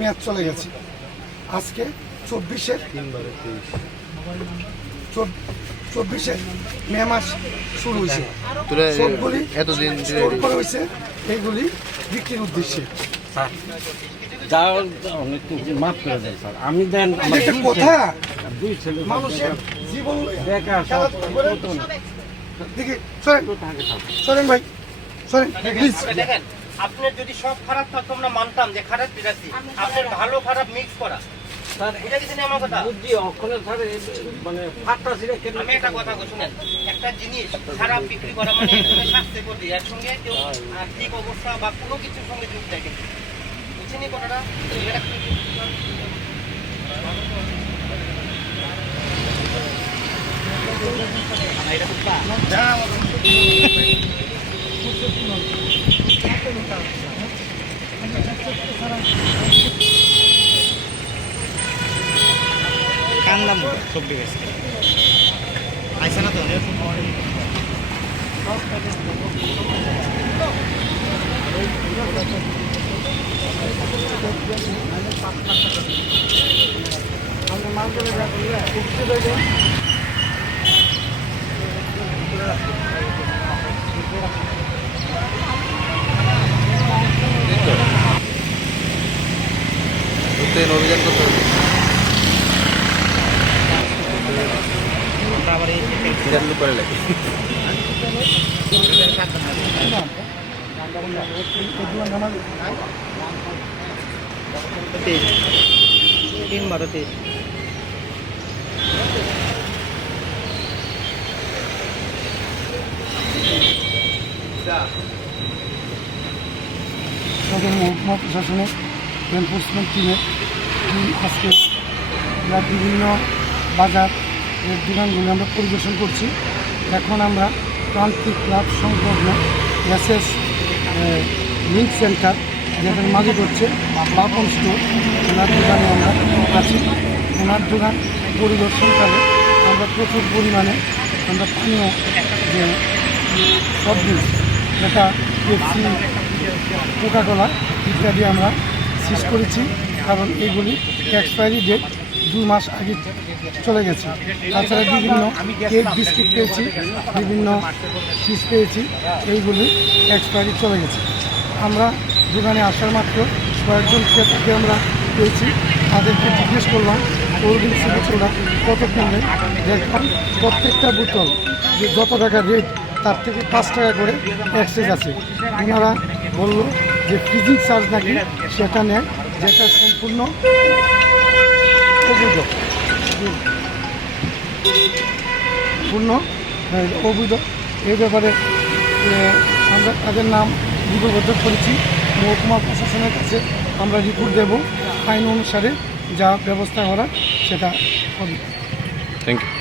মেয়াদ চলে গেছে। আজকে 24 মে মাস শুরু হয়েছে। সবগুলি এতদিন স্টোর করা হয়েছে, এইগুলি বিক্রির উদ্দেশ্যে। মাফ করে দেয় স্যার, আমি দেন একটা কথা, দুই ছেলে মানুষের জীবন দেখা দেখি সরেন ভাই, সরেন প্লিজ। দেখেন, আপনার যদি সব খারাপ থাকতো আমরা মানতাম যে খারাপ বিরাসি, আপনার ভালো খারাপ মিক্স করা, স্যার এটা কিছু নেই আমার কথা। বুঝছি অক্ষণে স্যার মানে ফাটটা ছিল কেন আমি একটা কথা শুনেন, একটা জিনিস খারাপ বিক্রি করা মানে এখানে শাস্তি করতে, এর সঙ্গে কেউ আর্থিক অবস্থা বা কোনো কিছুর সঙ্গে যুক্ত থাকে, বুঝছেন এই কথাটা? কান্দাম সবজি গেছে আইসা না তো অভিযান করতে হবে। করে লাগে 3-12-23 সদর মহকুমা প্রশাসনের এনফোর্সমেন্ট টিমের আজকে বিভিন্ন বাজার দোকানগুলি আমরা পরিদর্শন করছি। এখন আমরা প্রান্তিক ক্লাব সংলগ্ন এসএস লিঙ্ক সেন্টার, যেটার মালিক হচ্ছে বাপন স্টোর, ওনার দোকানে আমরা আছি। ওনার দোকান পরিদর্শনকালে আমরা প্রচুর পরিমাণে আমরা পানীয় যে সব জিনিস, যেটা পেপসি, কোকাকোলা ইত্যাদি আমরা সিজ করেছি, কারণ এগুলি এক্সপায়ারি ডেট 2 মাস আগে চলে গেছে। তাছাড়া বিভিন্ন কেক বিস্কিট পেয়েছি, বিভিন্ন চিজ পেয়েছি, এইগুলি এক্সপায়ারি চলে গেছে। আমরা দোকানে আসার মাত্র কয়েকজন ক্রেতাকে আমরা পেয়েছি, তাদেরকে জিজ্ঞেস করলাম কোল্ড ড্রিঙ্কসের বোতলটা কত কিনলেন। দেখলাম প্রত্যেকটা বোতল যে যত টাকা রেট তার থেকে 5 টাকা করে এক্সচেঞ্জ আছে। ওনারা বললো যে ফ্রিজিং চার্জ নাকি সেটা নেয়, যেটা সম্পূর্ণ অবৈধ, অবৈধ। এই ব্যাপারে আমরা তাদের নাম লিপিবদ্ধ করেছি, মহকুমা প্রশাসনের কাছে আমরা রিপোর্ট দেব। আইন অনুসারে যা ব্যবস্থা করার সেটা হবে। Thank you.